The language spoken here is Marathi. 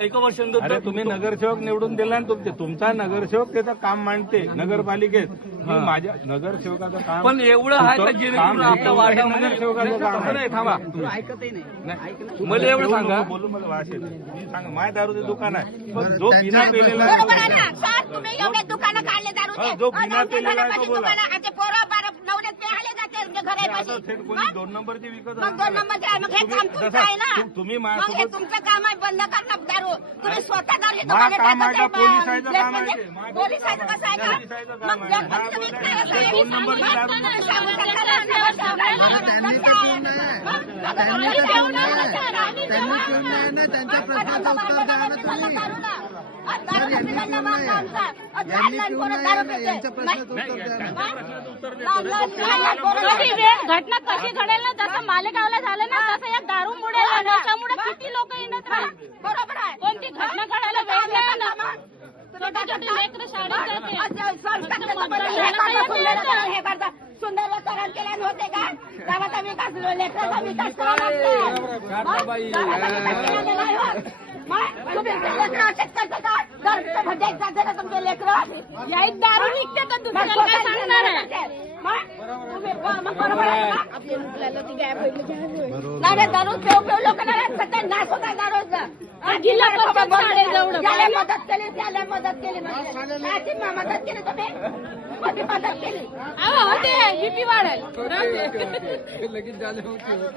एक वर्ष अरे तुम्ही नगरसेवक निवडून दिला आणि तुमचा नगरसेवक त्याचं काम मांडते नगरपालिकेत. मी माझ्या नगरसेवकाचं काम पण एवढं आहे का जेणेकरून आपल्या वार्डामध्ये नगरसेवकाचं काम नाही थांबा मला एवढं सांगा बोलू मला वास येतो. मी सांगा माझ्या दारूचं दुकान आहे पण जो बिना पेलेला बरोबर आहे ना. सर तुम्ही एवढे दुकानं काढले दारूचे. जो बिना पेलेला आहे तो बोला. आमचे पोरं बारा नवऱ्यात पेहाले जाते घरापाशी. कोणी 2 नंबरची विकत मग 2 नंबरचे आहे. मग हे काम तुमचं आहे ना. तुम्ही मग हे माझ्यासोबत तुमचं काम आहे बंद करणं दारू. तुम्ही स्वतः दारू माझं काम आहे का पोलिसाचं काम आहे ते? पोलिसाचं कसं आहे का? पोलिसाचं काम मग आहे. जर तुम्ही काय ते 2 नंबरची दारू सांगू शकता ना. त्यांच्या प्रश्नाचं उत्तर द्या ना तुम्ही. यांच्या प्रश्नाचं उत्तर द्या ना. घटना कशी घडेल ना जसं मालेगावला झालं ना तसं या दारूमुळे त्यामुळे किती लोक येणार बरोबर आहे. कोणती घटना घडायला वेळ नाही ना. छोटे छोटे लेकरं शाळेत जाते. हे करतात सुंदर सरण केल्याने होते का गावाचा विकास लेकराचा विकास करावा लागतो. तुम्ही लेकरं असेच करता का? घरचं जाते ना तुमचे लेकरं या एक दारू निघते तर दुसऱ्याला काय सांगणार आहे. बरोबर आहे का? नाही दारू पेऊ लोकांना नाश होता दारूचा. जिल्हा परिषद शाळेजवळ ज्याला मदत केली त्याला मदत केली म्हणजे मदत केली तुम्ही कधी मदत केली. होते बीपी वाढेल.